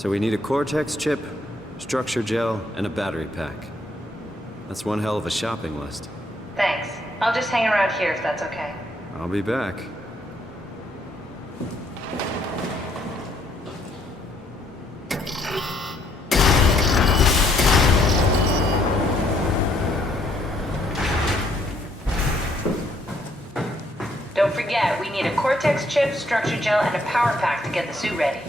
So we need a Cortex chip, structure gel, and a battery pack. That's one hell of a shopping list. Thanks. I'll just hang around here if that's okay. I'll be back. Don't forget, we need a Cortex chip, structure gel, and a power pack to get the suit ready.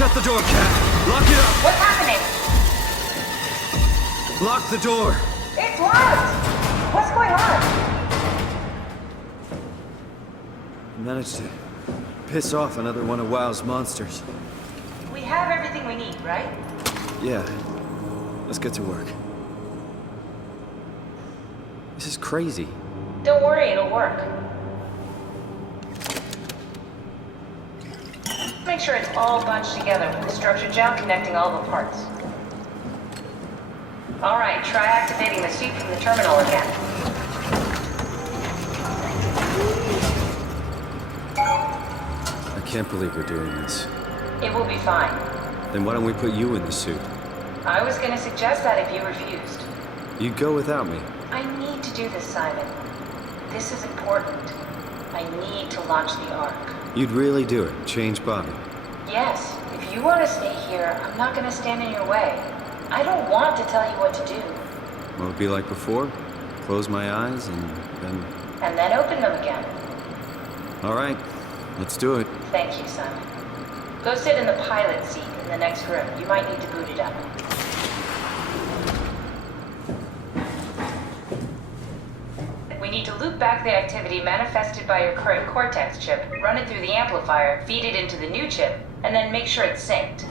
Shut the door, Cat. Lock it up. What's happening? Lock the door. It's locked! What's going on? I managed to piss off another one of WoW's monsters. We have everything we need, right? Yeah. Let's get to work. This is crazy. Don't worry, it'll work. Make sure it's all bunched together with the structure gel connecting all the parts. Alright, try activating the suit from the terminal again. I can't believe we're doing this. It will be fine. Then why don't we put you in the suit? I was gonna suggest that if you refused. You'd go without me. I need to do this, Simon. This is important. I need to launch the Ark. You'd really do it. Change Bobby. Yes, if you want to stay here, I'm not gonna stand in your way. I don't want to tell you what to do. Will it be like before? Close my eyes and then... And then open them again. All right, let's do it. Thank you, Simon. Go sit in the pilot seat in the next room. You might need to boot it up. We need to loop back the activity manifested by your current Cortex chip, run it through the amplifier, feed it into the new chip, and then make sure it's synced.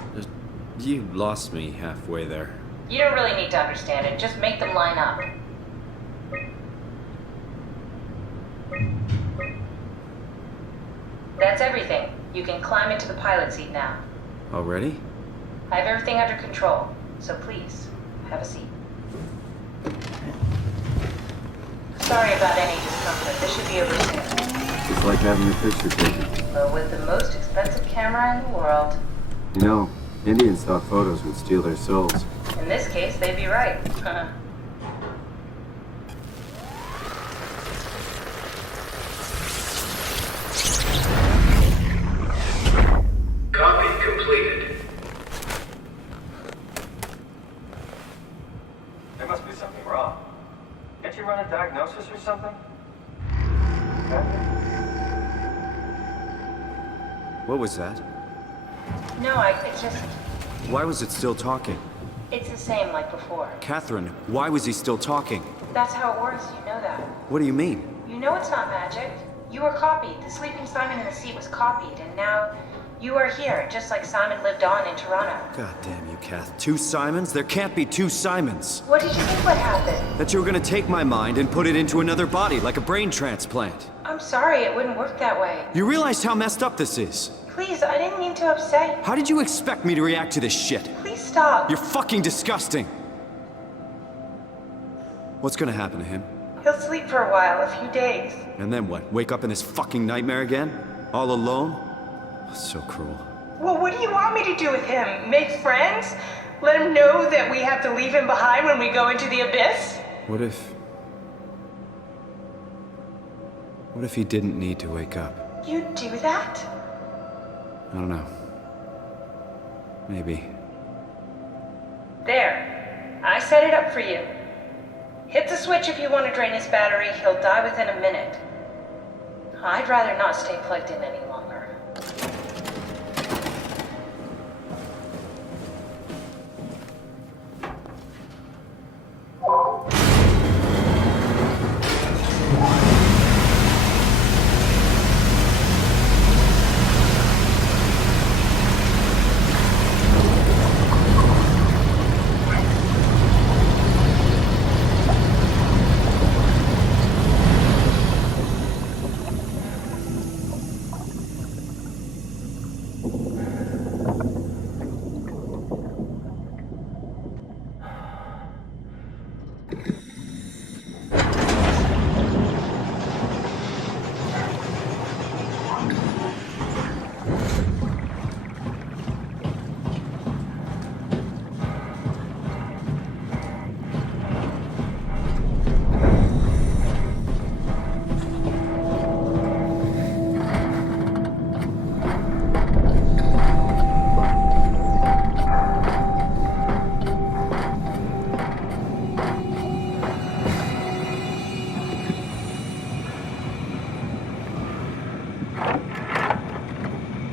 You lost me halfway there. You don't really need to understand it, just make them line up. That's everything. You can climb into the pilot seat now. Already? I have everything under control, so please, have a seat. Sorry about any discomfort. This should be over soon. It's like having your picture taken. But with the most expensive camera in the world, You know, Indians thought photos would steal their souls. in this case, they'd be right. Copy completed. There must be something wrong. Can't you run a diagnosis or something? What was that? No, it's just, Why was it still talking? it's the same like before. Catherine, why was he still talking? That's how it works, you know that. What do you mean? You know it's not magic. You were copied. The sleeping Simon in the seat was copied, and now you are here, just like Simon lived on in Toronto. God damn you, Kath. 2 Simons? There can't be 2 Simons. What did you think would happen? That you were gonna take my mind and put it into another body, like a brain transplant. I'm sorry, it wouldn't work that way. You realize how messed up this is? Please, I didn't mean to upset you. How did you expect me to react to this shit? Please stop. You're fucking disgusting. What's gonna happen to him? He'll sleep for a while, a few days. And then what? Wake up in this fucking nightmare again? All alone? So cruel. Well, what do you want me to do with him? Make friends? Let him know that we have to leave him behind when we go into the abyss? What if he didn't need to wake up? You'd do that? I don't know. Maybe. There. I set it up for you. Hit the switch if you want to drain his battery. He'll die within a minute. I'd rather not stay plugged in any longer.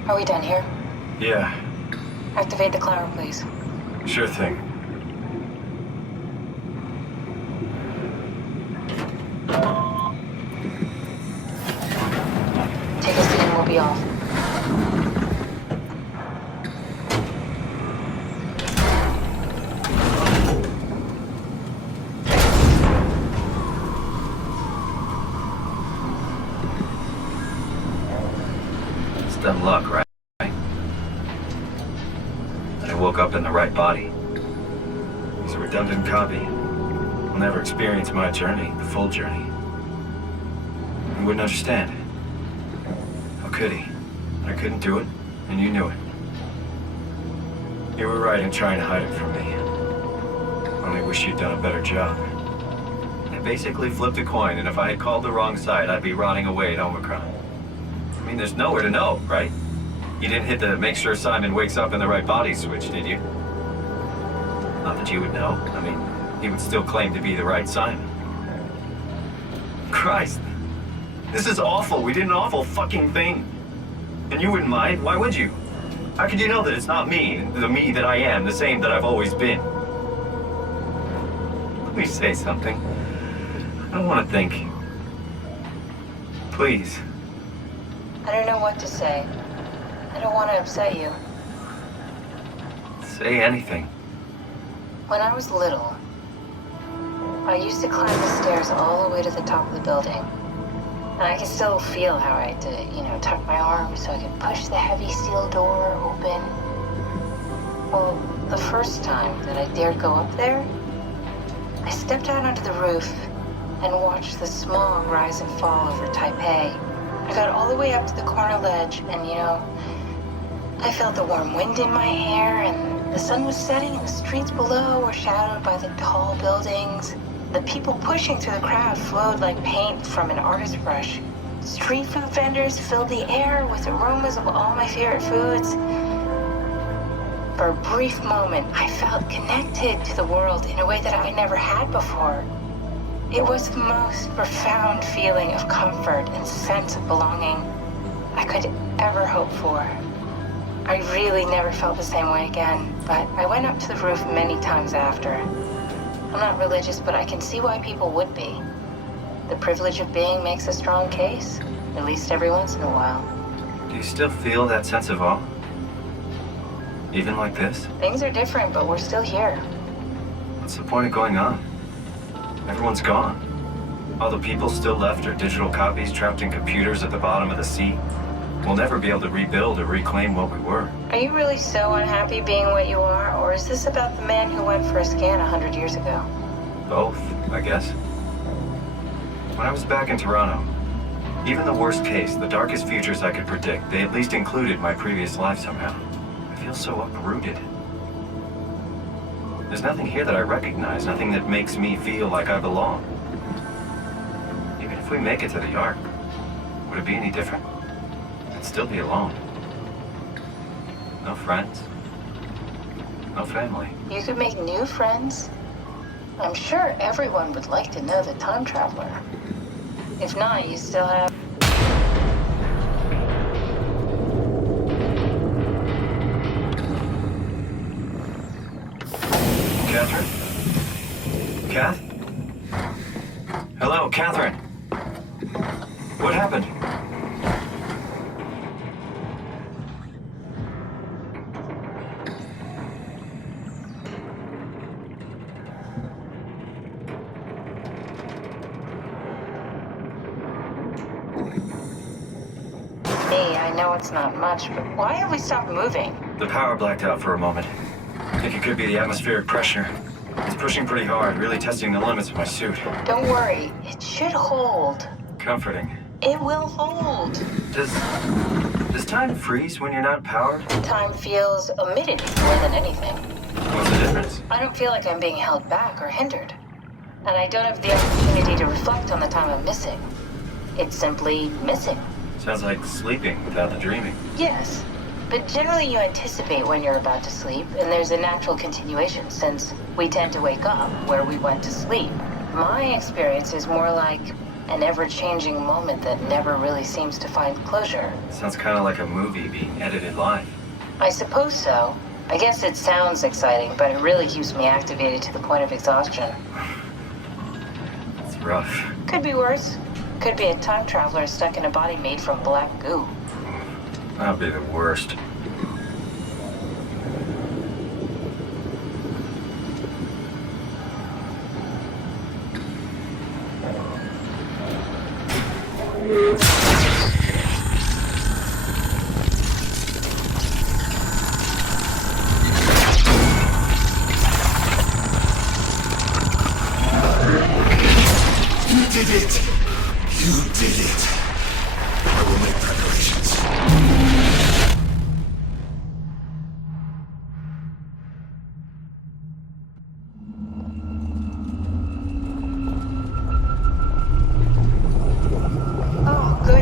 Are we done here? Yeah. Activate the climber, please. Sure thing. Take a seat and we'll be off. It's dumb luck, right? That I woke up in the right body. He's a redundant copy. He'll never experience my journey, the full journey. He wouldn't understand. How could he? I couldn't do it, and you knew it. You were right in trying to hide it from me. Only wish you'd done a better job. I basically flipped a coin, and if I had called the wrong side, I'd be rotting away at Omicron. I mean, there's nowhere to know, right? You didn't hit the make sure Simon wakes up in the right body switch, did you? Not that you would know. I mean, he would still claim to be the right Simon. Christ. This is awful. We did an awful fucking thing. And you wouldn't mind. Why would you? How could you know that it's not me, the me that I am, the same that I've always been? Let me say something. I don't want to think. Please. I don't know what to say. I don't want to upset you. Say anything. When I was little, I used to climb the stairs all the way to the top of the building. And I can still feel how I had to, tuck my arms so I could push the heavy steel door open. Well, the first time that I dared go up there, I stepped out onto the roof and watched the smog rise and fall over Taipei. I got all the way up to the corner ledge and, I felt the warm wind in my hair and the sun was setting and the streets below were shadowed by the tall buildings. The people pushing through the crowd flowed like paint from an artist's brush. Street food vendors filled the air with aromas of all my favorite foods. For a brief moment, I felt connected to the world in a way that I never had before. It was the most profound feeling of comfort and sense of belonging I could ever hope for. I really never felt the same way again, but I went up to the roof many times after. I'm not religious, but I can see why people would be. The privilege of being makes a strong case, at least every once in a while. Do you still feel that sense of awe? Even like this? Things are different, but we're still here. What's the point of going on? Everyone's gone. All the people still left are digital copies trapped in computers at the bottom of the sea. We'll never be able to rebuild or reclaim what we were. Are you really so unhappy being what you are, or is this about the man who went for a scan 100 years ago? Both, I guess. When I was back in Toronto, even the worst case, the darkest futures I could predict, they at least included my previous life somehow. I feel so uprooted. There's nothing here that I recognize, nothing that makes me feel like I belong. Even if we make it to the Ark, would it be any different? I'd still be alone. No friends. No family. You could make new friends. I'm sure everyone would like to know the time traveler. If not, you still have... Catherine? Kath? Hello, Catherine. What happened? I know it's not much, but why have we stopped moving? The power blacked out for a moment. I think it could be the atmospheric pressure. It's pushing pretty hard, really testing the limits of my suit. Don't worry, it should hold. Comforting. It will hold. Does time freeze when you're not powered? Time feels omitted more than anything. What's the difference? I don't feel like I'm being held back or hindered. And I don't have the opportunity to reflect on the time I'm missing. It's simply missing. Sounds like sleeping without the dreaming. Yes, but generally you anticipate when you're about to sleep, and there's a natural continuation since we tend to wake up where we went to sleep. My experience is more like an ever-changing moment that never really seems to find closure. Sounds kind of like a movie being edited live. I suppose so, I guess it sounds exciting, but it really keeps me activated to the point of exhaustion. It's rough. Could be worse. Could be a time traveler stuck in a body made from black goo. That'd be the worst.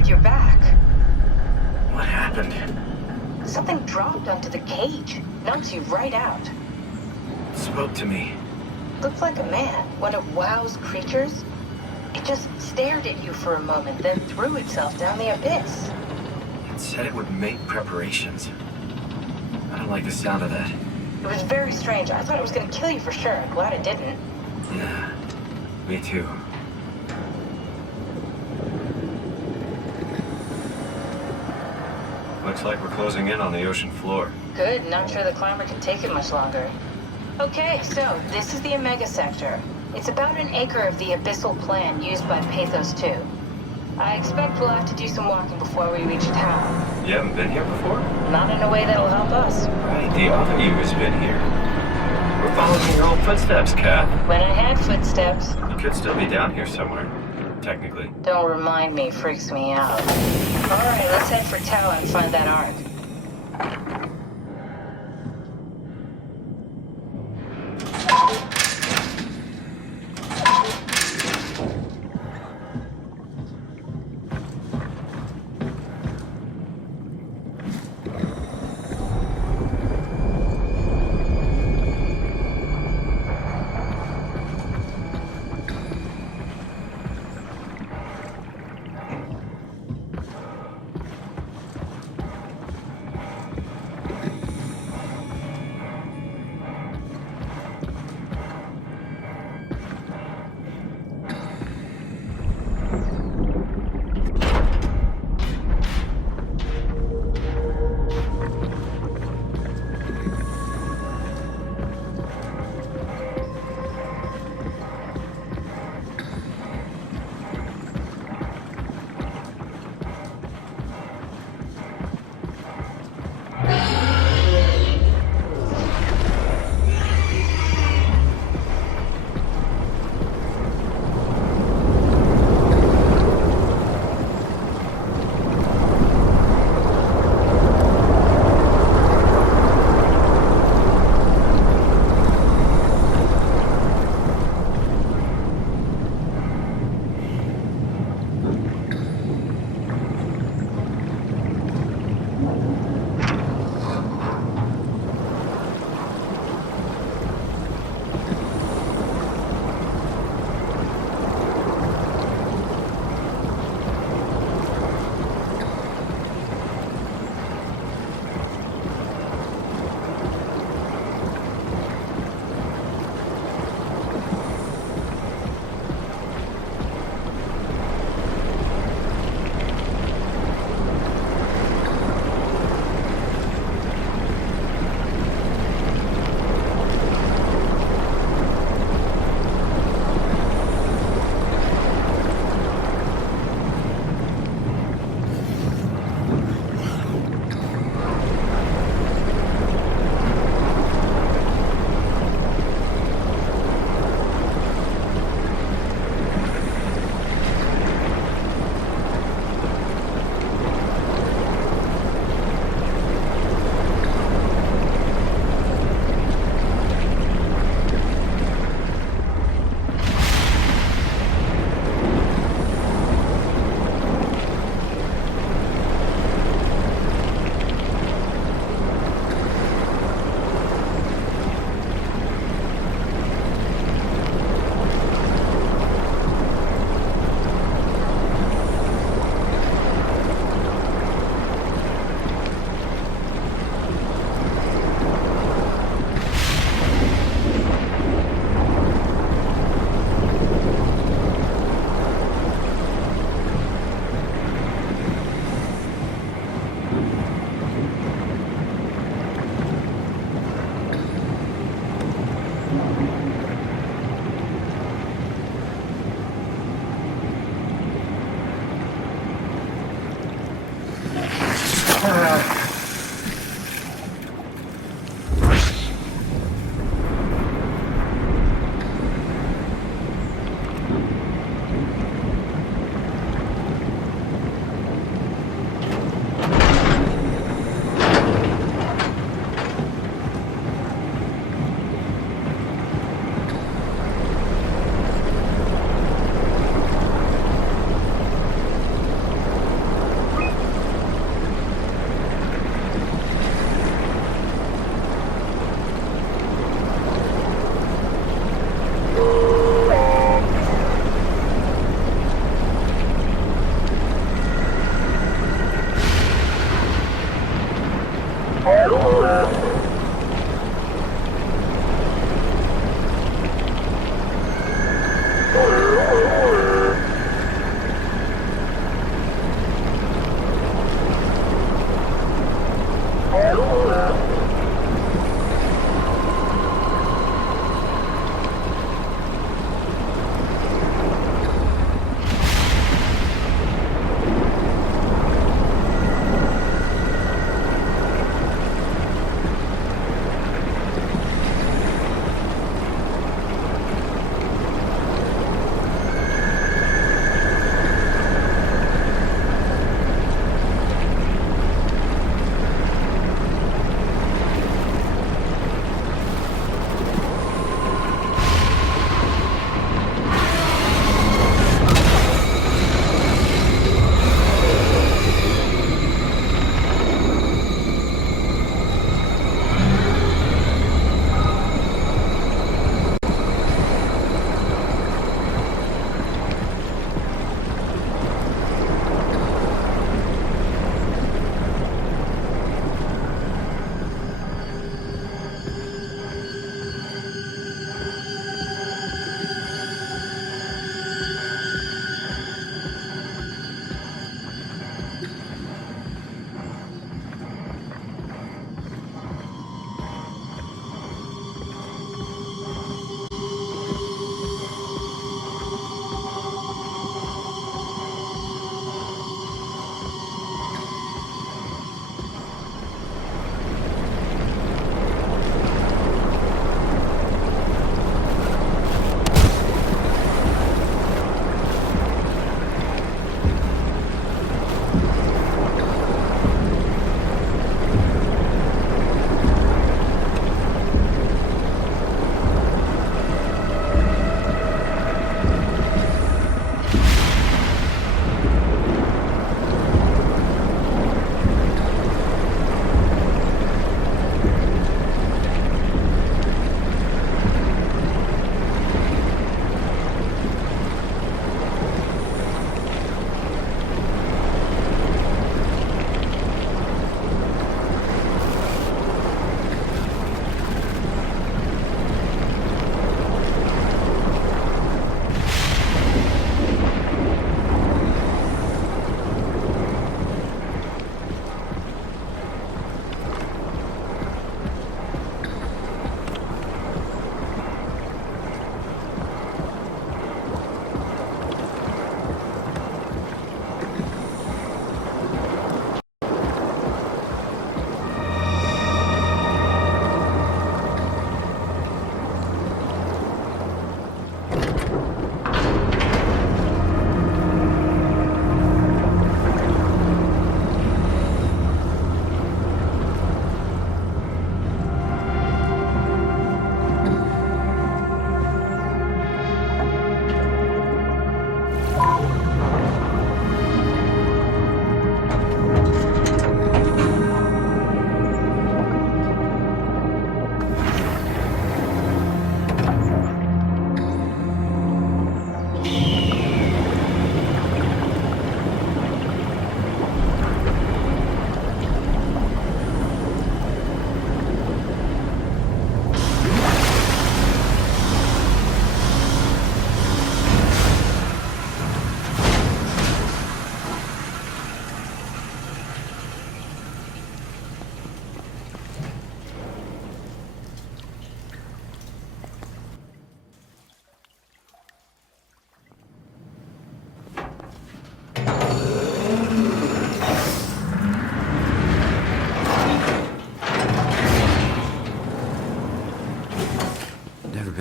You're back. What happened? Something dropped onto the cage. Knocks you right out. It spoke to me. Looked like a man, one of WoW's creatures. It just stared at you for a moment, then threw itself down the abyss. It said it would make preparations. I don't like the sound of that. It was very strange. I thought it was going to kill you for sure. I'm glad it didn't. Yeah, me too. Looks like we're closing in on the ocean floor. Good. Not sure the climber can take it much longer. Okay, so this is the Omega Sector. It's about an acre of the abyssal plan used by PATHOS-II. I expect we'll have to do some walking before we reach town. You haven't been here before? Not in a way that'll help us. Right, the other you has been here. We're following your old footsteps, Kat. When I had footsteps. You could still be down here somewhere, technically. Don't remind me, freaks me out. Alright, let's head for tower and find that ark.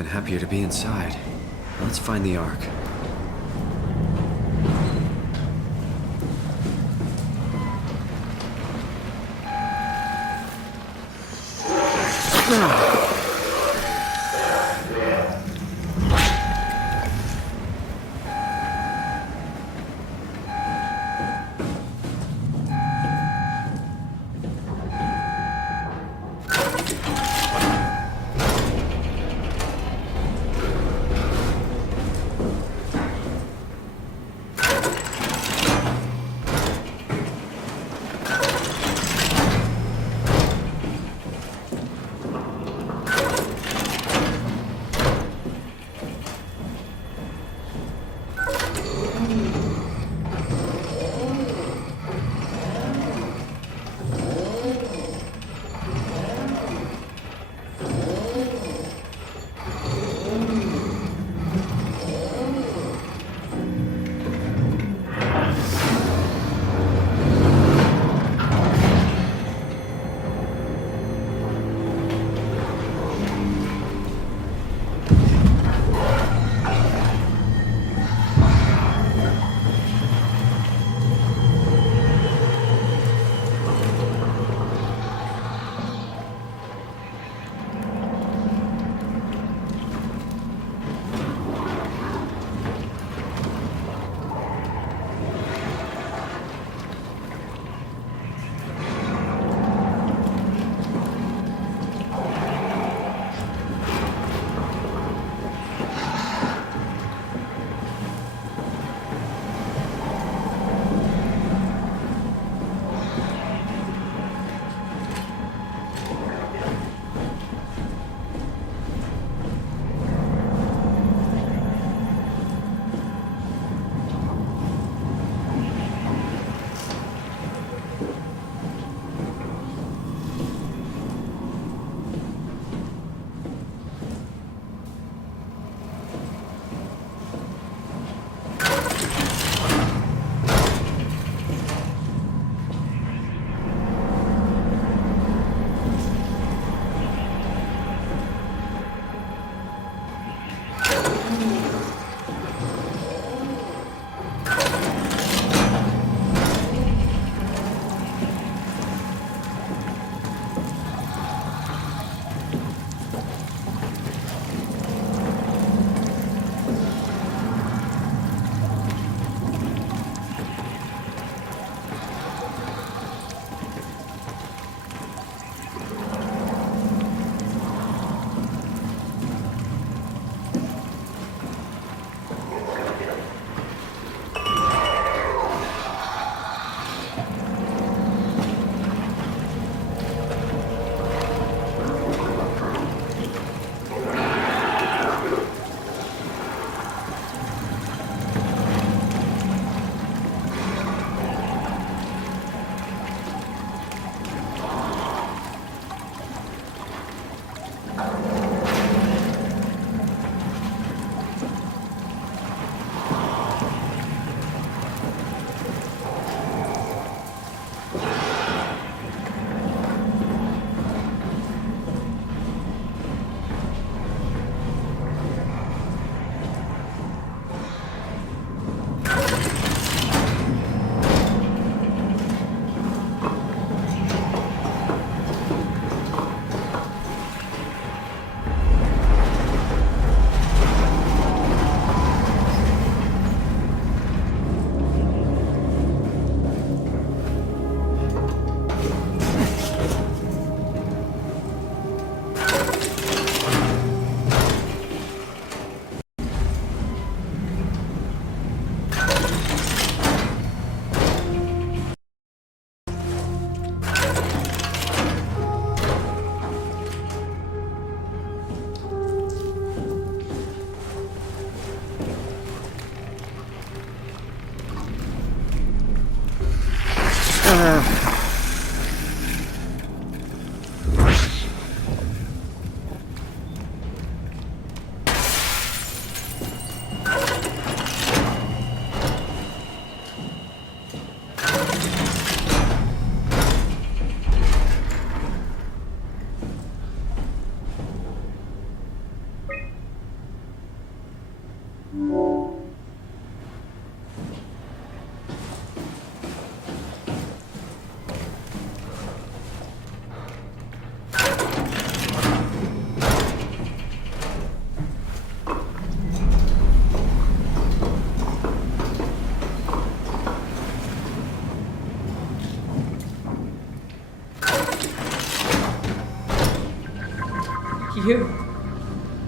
been happier to be inside. Let's find the Ark.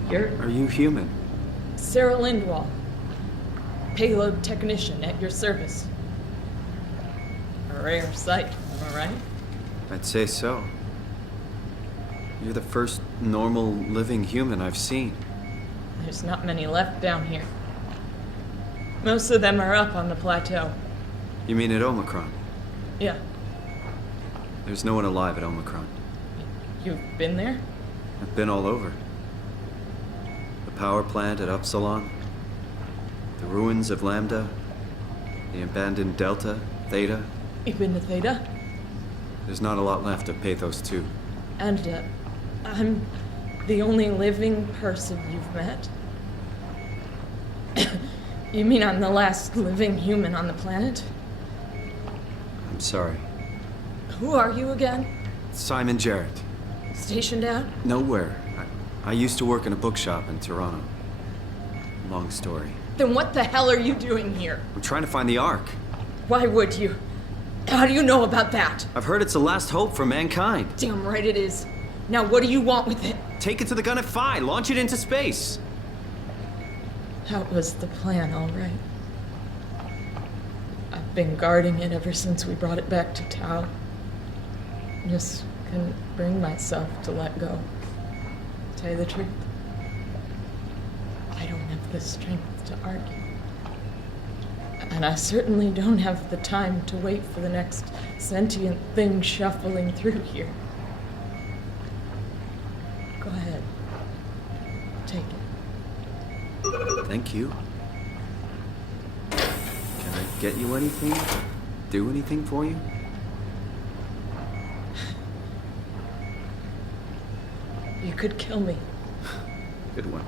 You're Are you human? Sarah Lindwall, payload technician at your service. A rare sight, am I right? I'd say so. You're the first normal living human I've seen. There's not many left down here. Most of them are up on the plateau. You mean at Omicron? Yeah, There's no one alive at Omicron. you've been there? I've been all over. The power plant at Upsilon, the ruins of Lambda, the abandoned Delta, Theta. You've been to Theta? There's not a lot left of PATHOS-II. And, I'm the only living person you've met? You mean I'm the last living human on the planet? I'm sorry. Who are you again? Simon Jarrett. Stationed out? Nowhere. I used to work in a bookshop in Toronto. Long story. Then what the hell are you doing here? I'm trying to find the Ark. Why would you? How do you know about that? I've heard it's the last hope for mankind. Damn right it is. Now what do you want with it? Take it to the Gunnet Phi. Launch it into space. That was the plan, all right. I've been guarding it ever since we brought it back to Tau. Just couldn't bring myself to let go. Tell you the truth, I don't have the strength to argue. And I certainly don't have the time to wait for the next sentient thing shuffling through here. Go ahead. Take it. Thank you. Can I get you anything? Do anything for you? You could kill me. Good one.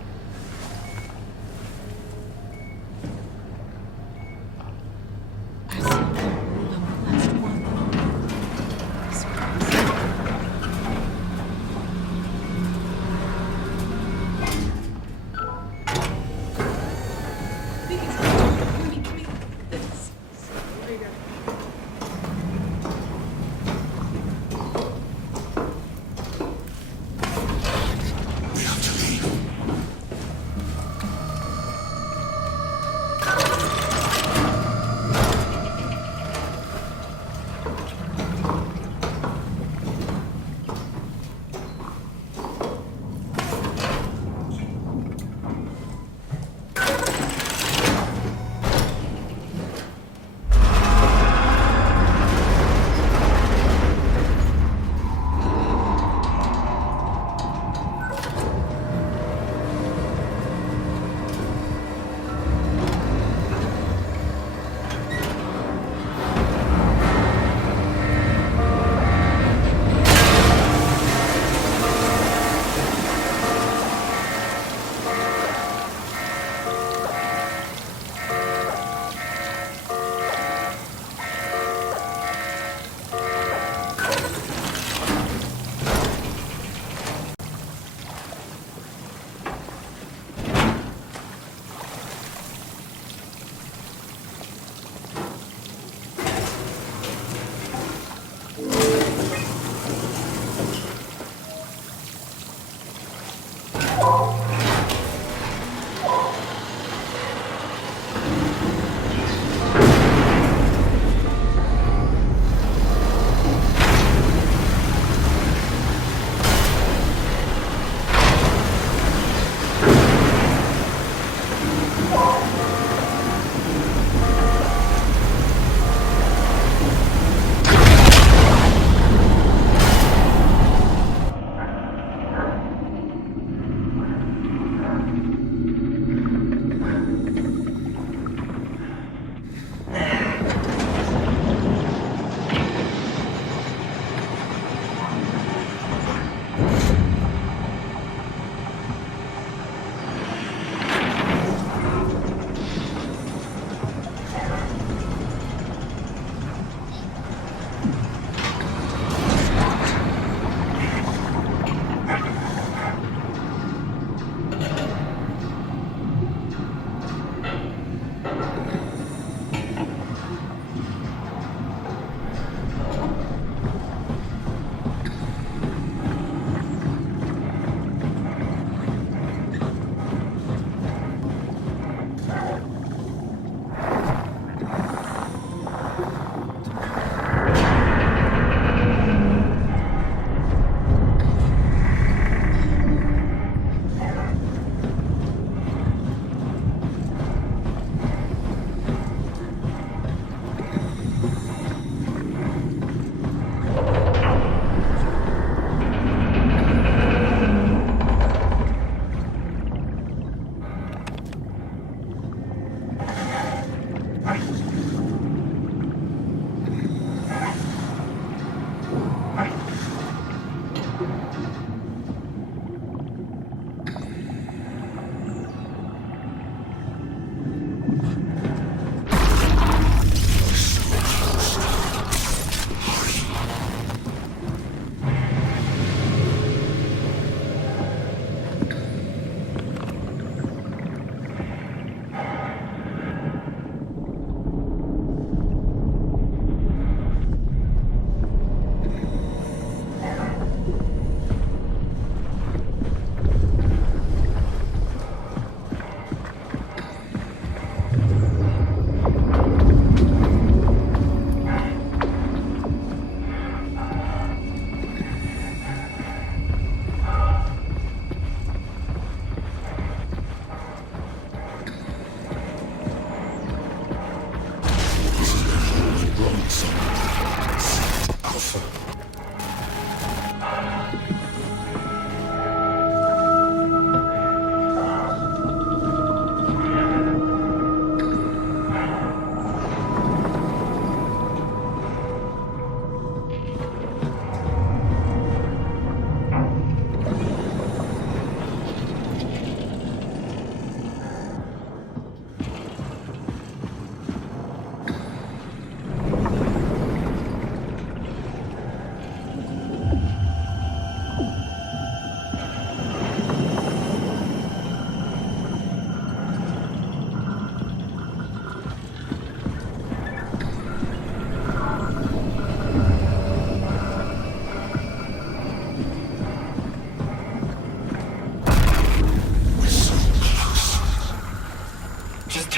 I said I'm the last one. Please, give me this. Later.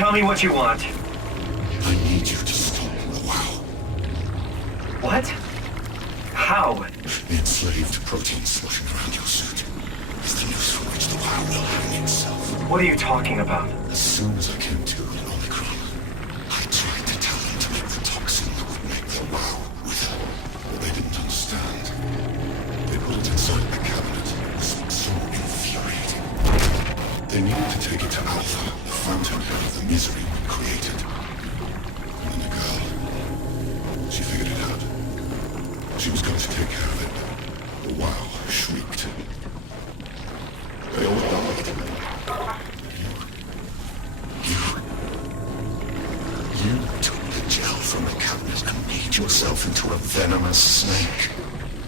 tell me what you want. I need you to stop the WoW. What? How? The enslaved protein sloshing around your suit is the noose from which the WoW will hang itself. What are you talking about? As soon as I came to in Omicron, I tried to tell them to make the toxin that would make the WoW wither, but they didn't understand. They put it inside the cabinet. This was so infuriating. They needed to take it to Alpha, the fountainhead of the misery we created. And then the girl, she figured it out. She was going to take care of it. The WoW shrieked. They all died. You took the gel from the cabinet and made yourself into a venomous snake.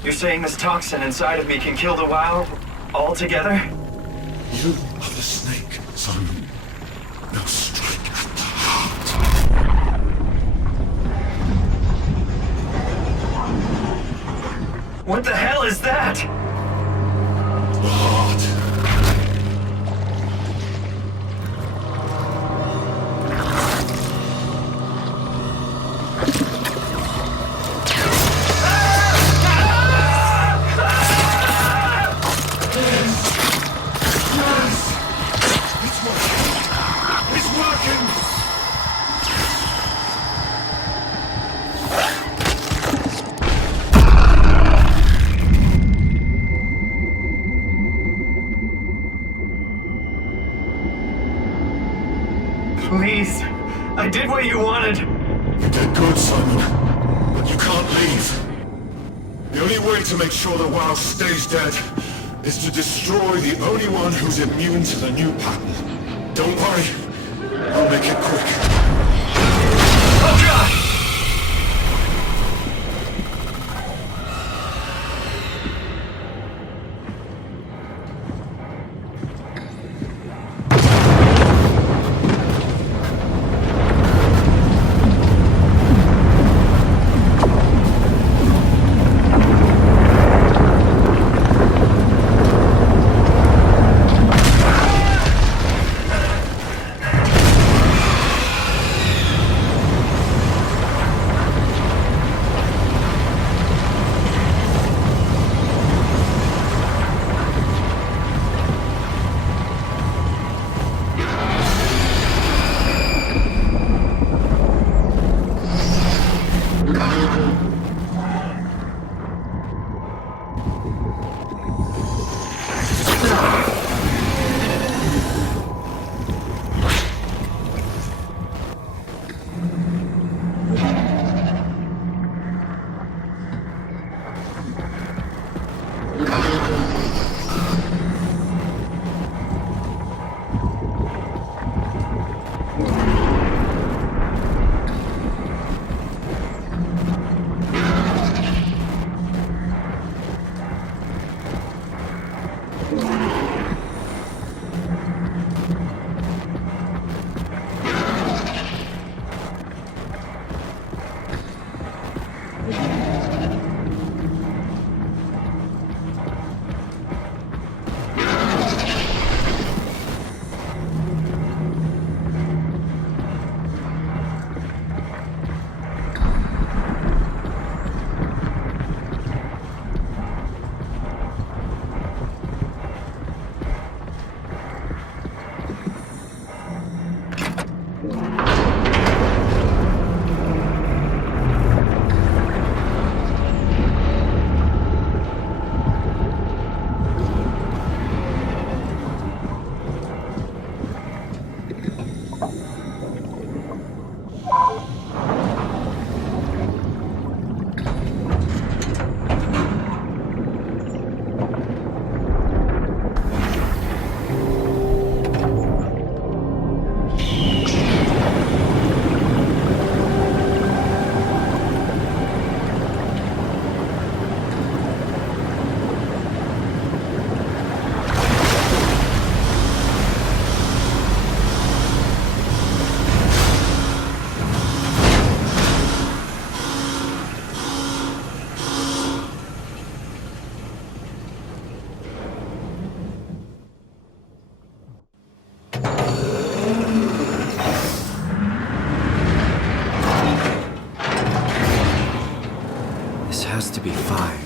You're saying this toxin inside of me can kill the WoW altogether? You are the snake, Simon. Now strike at the heart. What the hell is that? The heart. It's working! Please. I did what you wanted. You did good, Simon. But you can't leave. The only way to make sure the WoW stays dead is to destroy the only one who's immune to the new pattern. Don't worry. I'll make it quick. Oh, God!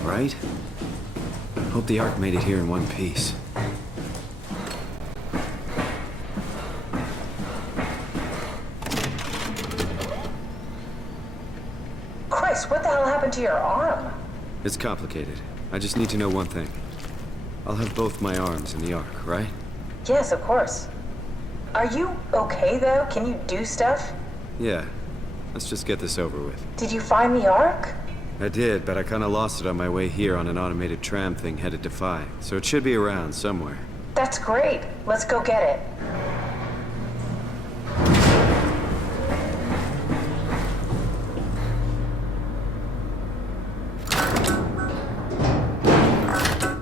right? Hope the Ark made it here in one piece. Christ, what the hell happened to your arm? It's complicated. I just need to know one thing. I'll have both my arms in the Ark, right? Yes, of course. Are you okay, though? Can you do stuff? Yeah. Let's just get this over with. Did you find the Ark? I did, but I kinda lost it on my way here on an automated tram thing headed to Phi. So it should be around somewhere. That's great. Let's go get it.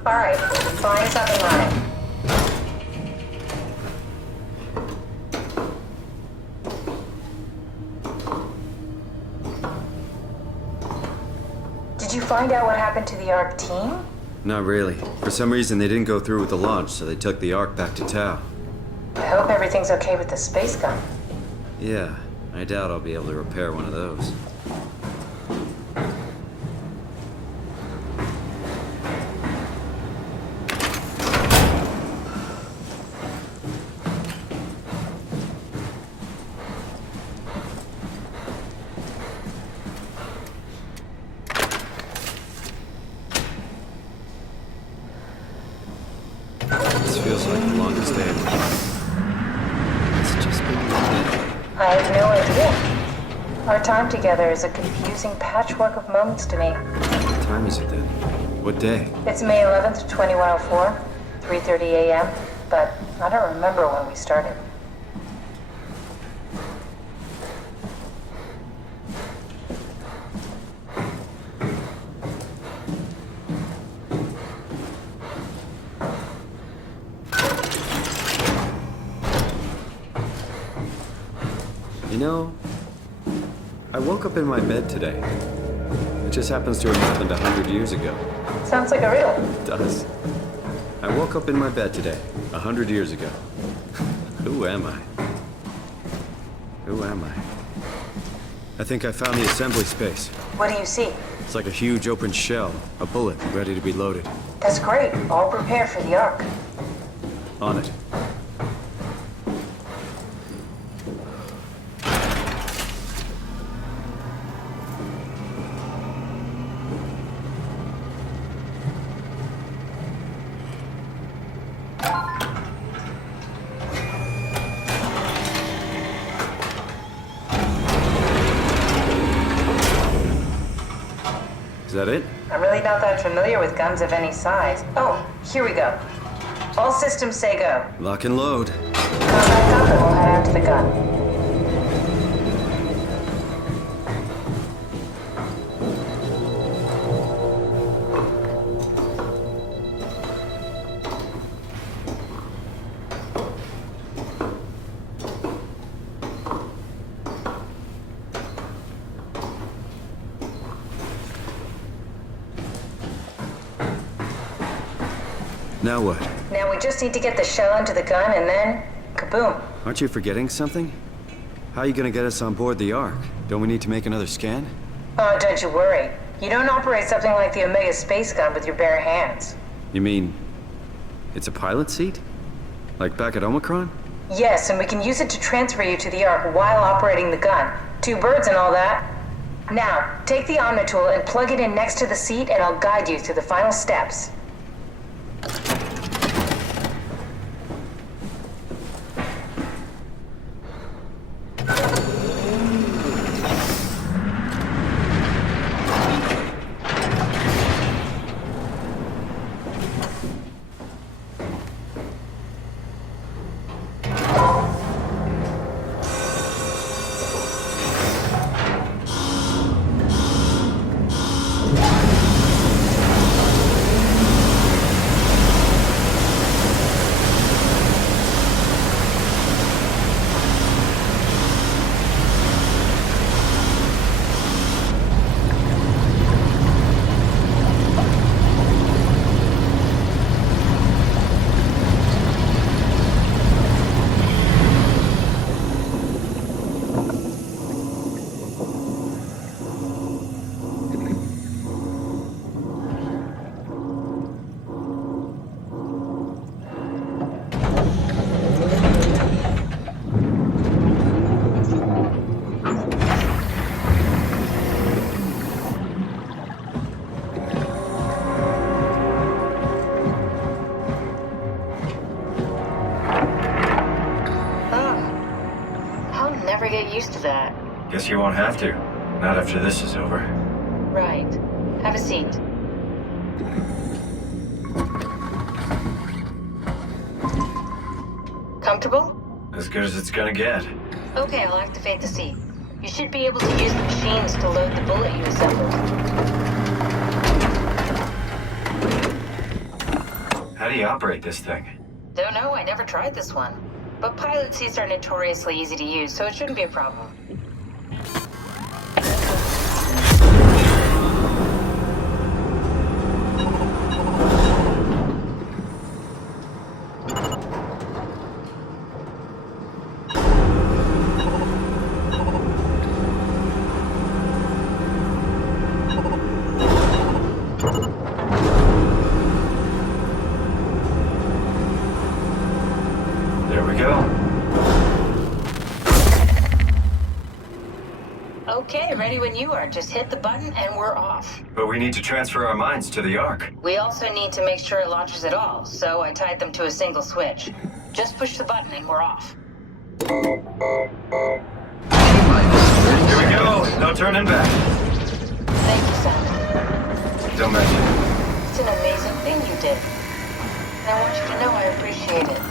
All right, flying's up and running. Did you find out what happened to the Ark team? Not really. For some reason, they didn't go through with the launch, so they took the Ark back to Tau. I hope everything's okay with the space gun. Yeah, I doubt I'll be able to repair one of those. This feels like the longest day of my life. It's just been one day. I have no idea. Our time together is a confusing patchwork of moments to me. What time is it then? What day? It's May 11th, 2104, 3:30 a.m., but I don't remember when we started. You know, I woke up in my bed today. It just happens to have happened 100 years ago. Sounds like a riddle. It does. I woke up in my bed today, 100 years ago. Who am I? Who am I? I think I found the assembly space. What do you see? It's like a huge open shell, a bullet ready to be loaded. That's great. All prepared for the Ark. On it. Is that it? I'm really not that familiar with guns of any size. Oh, here we go. All systems say go. Lock and load. Come back up and we'll head out to the gun. Now what? Now we just need to get the shell into the gun and then, kaboom. Aren't you forgetting something? How are you gonna get us on board the Ark? Don't we need to make another scan? Oh, don't you worry. You don't operate something like the Omega space gun with your bare hands. You mean, it's a pilot seat? Like back at Omicron? Yes, and we can use it to transfer you to the Ark while operating the gun. 2 birds and all that. Now, take the Omnitool and plug it in next to the seat and I'll guide you through the final steps. get used to that. Guess you won't have to. Not after this is over. Right. Have a seat. Comfortable? As good as it's gonna get. Okay, I'll activate the seat. You should be able to use the machines to load the bullet you assembled. How do you operate this thing? Don't know, I never tried this one. But pilot seats are notoriously easy to use, so it shouldn't be a problem. There we go. Okay, ready when you are. Just hit the button and we're off. But we need to transfer our minds to the Ark. We also need to make sure it launches at all, so I tied them to a single switch. Just push the button and we're off. Here we go. No turning back. Thank you, Simon. Don't mention it. It's an amazing thing you did. And I want you to know I appreciate it.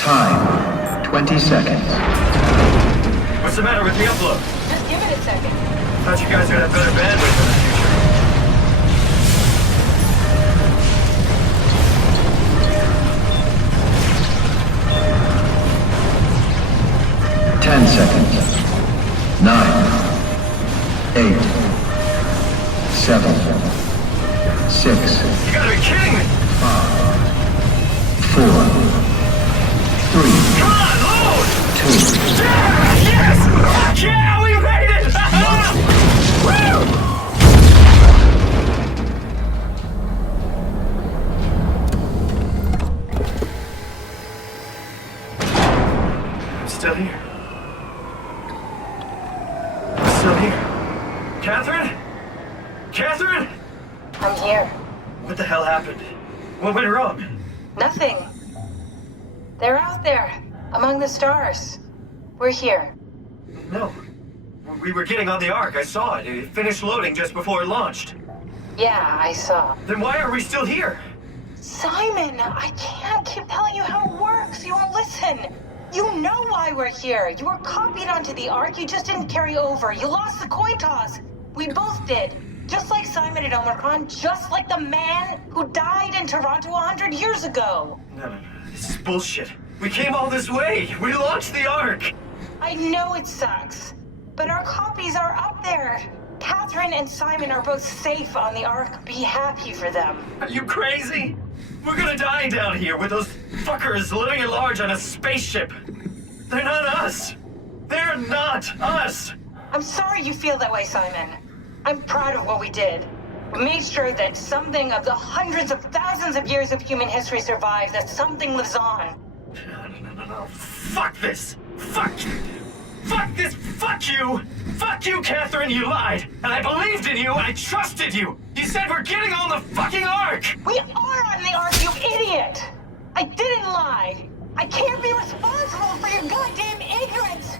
Time, 20 seconds. What's the matter with the upload? Just give it a second. Thought you guys would have better bandwidth in the future. 10 seconds. 9, 8, 7, 6, You gotta be kidding me! 4, 3, Come on, load! 2, Yeah! Yes! Fuck yeah! We made it! Woo! I'm still here. I'm still here. Catherine? Catherine? I'm here. What the hell happened? What went wrong? Nothing. They're out there, among the stars. We're here. No. We were getting on the Ark. I saw it. It finished loading just before it launched. Yeah, I saw. Then why are we still here? Simon, I can't keep telling you how it works. You won't listen. You know why we're here. You were copied onto the Ark. You just didn't carry over. You lost the coin toss. We both did. Just like Simon at Omicron, just like the man who died in Toronto 100 years ago. No. This is bullshit. We came all this way. We launched the Ark. I know it sucks, but our copies are up there. Catherine and Simon are both safe on the Ark. Be happy for them. Are you crazy? We're gonna die down here with those fuckers living at large on a spaceship. They're not us. They're not us. I'm sorry you feel that way, Simon. I'm proud of what we did. We made sure that something of the hundreds of thousands of years of human history survives, that something lives on. No. Fuck this. Fuck this. Fuck you. Fuck you, Catherine. You lied. And I believed in you. I trusted you. You said we're getting on the fucking Ark. We are on the Ark, you idiot! I didn't lie. I can't be responsible for your goddamn ignorance.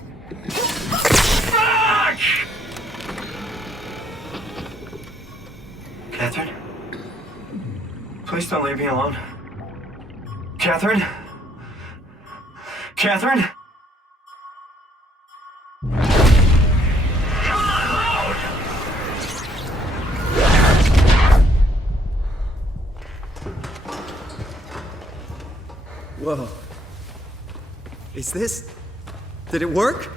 Fuck! Catherine? Please don't leave me alone. Catherine? Catherine? Come on, load! Whoa. Is this... Did it work?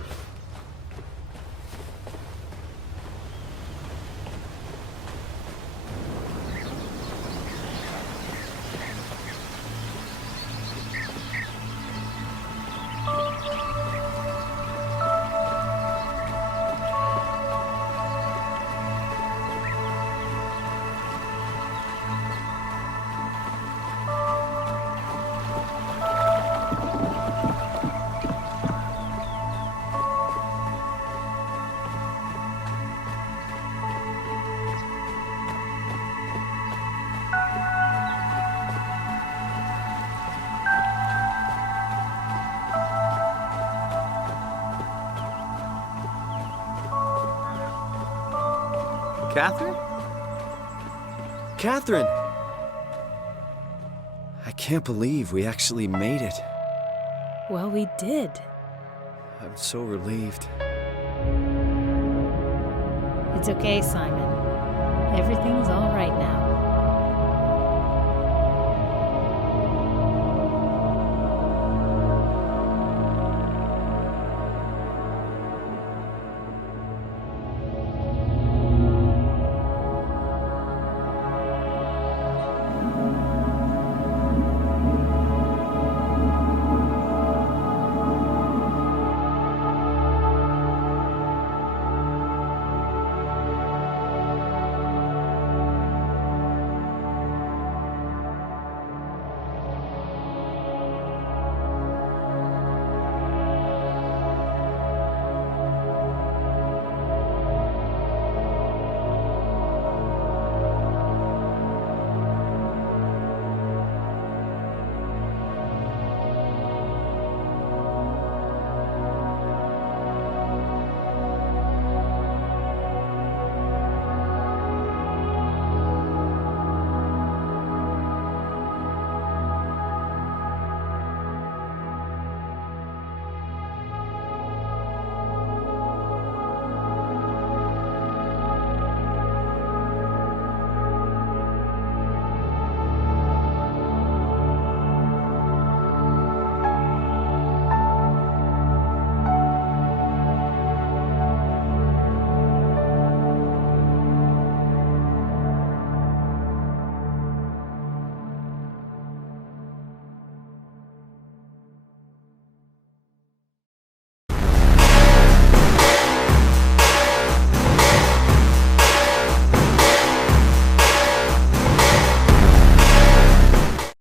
Catherine? Catherine! I can't believe we actually made it. Well, we did. I'm so relieved. It's okay, Simon. Everything's all right now.